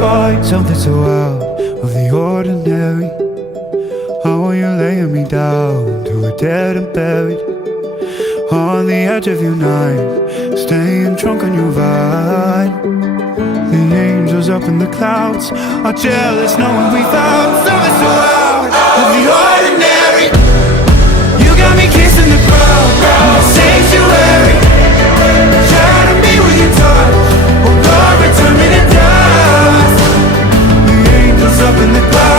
find something so out of the ordinary. How are you laying me down to a dead and buried on the edge of your night, staying drunk on your vine. The angels up in the clouds are jealous knowing we found